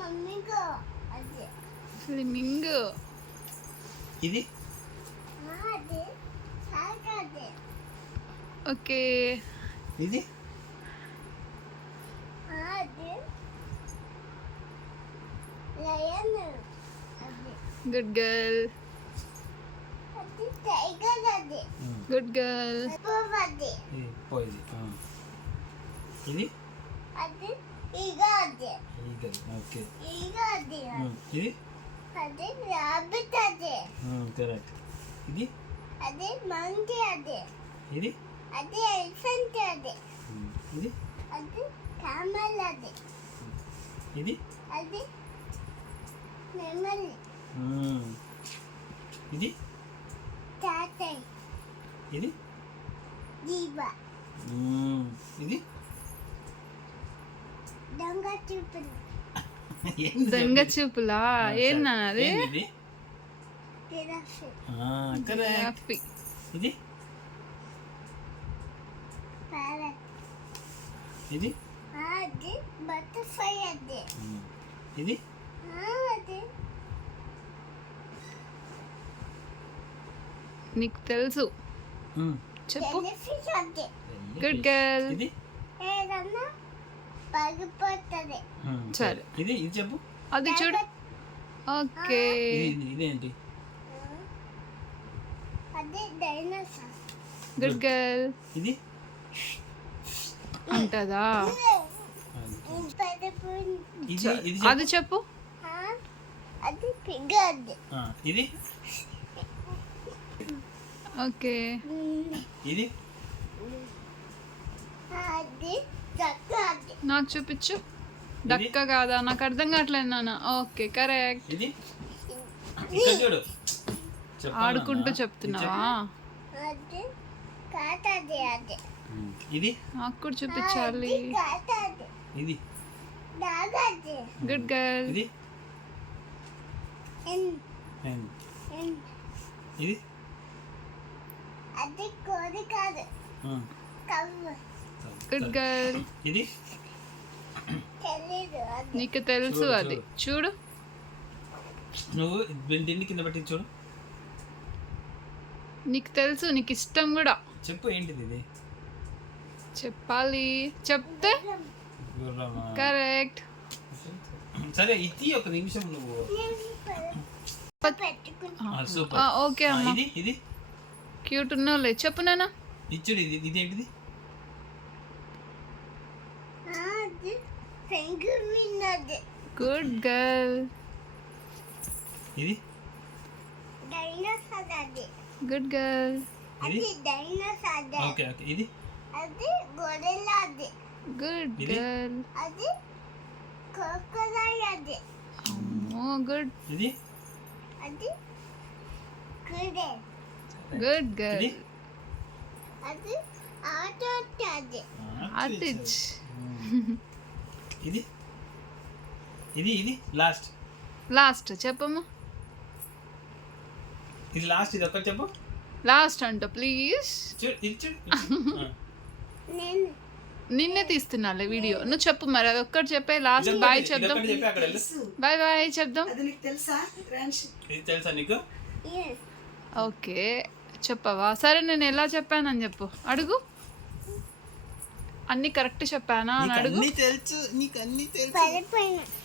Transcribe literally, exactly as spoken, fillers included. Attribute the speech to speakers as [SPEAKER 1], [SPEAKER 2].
[SPEAKER 1] Swimming.
[SPEAKER 2] ఇది
[SPEAKER 1] okay.
[SPEAKER 2] ఇది
[SPEAKER 1] good girl. Good girl.
[SPEAKER 2] పోయింది. ఇది ఓకే. ఇది కరెక్ట్. ఇది
[SPEAKER 3] అది మంకీ. అది
[SPEAKER 2] ఇది
[SPEAKER 3] అది ఎలిఫెంట్. అది
[SPEAKER 2] ఇది
[SPEAKER 3] అది camel. అది
[SPEAKER 2] ఇది
[SPEAKER 3] అది నెమలి.
[SPEAKER 2] ఇది
[SPEAKER 3] తాతయ్.
[SPEAKER 2] ఇది
[SPEAKER 3] జీబా.
[SPEAKER 2] ఇది
[SPEAKER 3] దొంగ చూపులు.
[SPEAKER 1] దొంగ చూపులా? ఏంది అది?
[SPEAKER 3] జిరాఫీ.
[SPEAKER 2] కరెక్ట్. ఇది
[SPEAKER 3] ప్యారెట్.
[SPEAKER 2] ఇది
[SPEAKER 3] అది బటర్ఫ్లై. అది
[SPEAKER 2] ఇది
[SPEAKER 3] అది
[SPEAKER 1] నీకు తెలుసు చెప్పు.
[SPEAKER 3] జెల్లీఫిష్. అది
[SPEAKER 1] గుడ్ గర్ల్.
[SPEAKER 2] ఇది
[SPEAKER 3] ఏదన్నా పగిపోతుంది.
[SPEAKER 1] సరే,
[SPEAKER 2] ఇది ఇది చెప్పు.
[SPEAKER 1] అది చూడు. ఓకే.
[SPEAKER 2] ఇది ఇదేంటి?
[SPEAKER 3] అది డైనోసార్.
[SPEAKER 1] Good girl.
[SPEAKER 2] ఇది
[SPEAKER 1] అంటదా?
[SPEAKER 2] ఇది ఇది
[SPEAKER 1] అది చెప్పు.
[SPEAKER 3] అది పిగ్. అది
[SPEAKER 2] ఇది
[SPEAKER 1] ఓకే.
[SPEAKER 2] ఇది
[SPEAKER 3] అది డక్క. అది
[SPEAKER 1] నాకు చూపించు. డక్క కాదా? నాకు అర్థం కావట్లేదు నాన్న. Okay correct.
[SPEAKER 2] ఇది ఇక్కడ చూడు.
[SPEAKER 1] ఆడుకుంటూ చెప్తున్నావా?
[SPEAKER 3] అది కాట్. అది అది
[SPEAKER 2] ఇది
[SPEAKER 1] నాకు కూడా చూపించాలి.
[SPEAKER 3] కాట్. అది
[SPEAKER 2] ఇది
[SPEAKER 3] డాగ్. అది
[SPEAKER 1] గుడ్ గర్ల్.
[SPEAKER 2] ఇది
[SPEAKER 3] ఎన్
[SPEAKER 2] పెన్.
[SPEAKER 3] ఎన్
[SPEAKER 2] ఇది
[SPEAKER 3] అది కోడి కాదు, కవ్వు.
[SPEAKER 1] Good girl.
[SPEAKER 2] ఇది
[SPEAKER 3] తెలీదు. అది
[SPEAKER 1] నీకు తెలుసు.
[SPEAKER 2] చూడు,
[SPEAKER 1] అది
[SPEAKER 2] చూడు.
[SPEAKER 1] చూడు.
[SPEAKER 2] నువ్వు దీన్ని కింద పెట్టి చూడు.
[SPEAKER 1] నీకు తెలుసు, నీకు ఇష్టం కూడా.
[SPEAKER 2] చెప్పు ఏంటిది ఇది?
[SPEAKER 1] చెప్పాలి. చెప్తే
[SPEAKER 2] గుర్రమా?
[SPEAKER 1] కరెక్ట్.
[SPEAKER 2] సరే ఇది ఒక నిమిషం నువ్వు.
[SPEAKER 3] పెట్టుకుంటా.
[SPEAKER 2] ఆ, సూపర్.
[SPEAKER 1] ఓకే
[SPEAKER 2] ఆ,
[SPEAKER 1] అమ్మా.
[SPEAKER 2] ఇది ఇది
[SPEAKER 1] క్యూట్ ఉన్నావులే. చెప్పు నాన్న.
[SPEAKER 2] ఇచ్చుడు. ఇది ఇది ఏంటిది?
[SPEAKER 3] అది పెంగ్విన్. అది
[SPEAKER 1] గుడ్ గర్ల్.
[SPEAKER 2] ఇది
[SPEAKER 3] డైనోసార్. అది
[SPEAKER 1] గుడ్ గర్ల్.
[SPEAKER 3] అది డైనోసార్. అది
[SPEAKER 2] ఓకే ఓకే. ఇది
[SPEAKER 3] అది గొరిల్లా. అది
[SPEAKER 1] గుడ్
[SPEAKER 2] ఇది?
[SPEAKER 1] గర్ల్.
[SPEAKER 3] అది క్రొకొడైల్. అది
[SPEAKER 1] అమ్మో గుడ్.
[SPEAKER 2] ఇది
[SPEAKER 3] అది క్రిడెల్.
[SPEAKER 1] Good girl.
[SPEAKER 2] ఇది
[SPEAKER 3] అది ఆటో. అది
[SPEAKER 1] ఆర్టిచ్.
[SPEAKER 2] ఇది ఇది ఇది లాస్ట్
[SPEAKER 1] లాస్ట్ చెప్పమ్మా.
[SPEAKER 2] ఇది లాస్ట్. ఇది ఒక్కటి చెప్పు.
[SPEAKER 1] లాస్ట్ అంట ప్లీజ్.
[SPEAKER 2] చూడు ఇది చూడు. ఆ.
[SPEAKER 3] నేను
[SPEAKER 1] నిన్నే తీస్తున్నాలే వీడియో. నువ్వు చెప్పు మరి. అది ఒక్కటి చెప్పే లాస్ట్.
[SPEAKER 2] ఇదొక్కటి-
[SPEAKER 1] బాయ్ చెప్దాం.
[SPEAKER 2] ఇదొక్కటి చెప్పి అక్కడ వెళ్ళు.
[SPEAKER 1] బాయ్ బాయ్ చెప్దాం.
[SPEAKER 4] అది నీకు తెలుసా?
[SPEAKER 2] ఇది తెలుసా నీకు?
[SPEAKER 3] yes.
[SPEAKER 1] ఓకే చెప్పవా? సరే నేను ఎలా చెప్పానని చెప్పు. అడుగు. అన్ని కరెక్ట్ చెప్పానా అని
[SPEAKER 2] నీకు
[SPEAKER 1] అడుగు.
[SPEAKER 2] అన్నీ తెలుసు. నీకు అన్నీ తెలుసు.
[SPEAKER 3] పడిపోయినా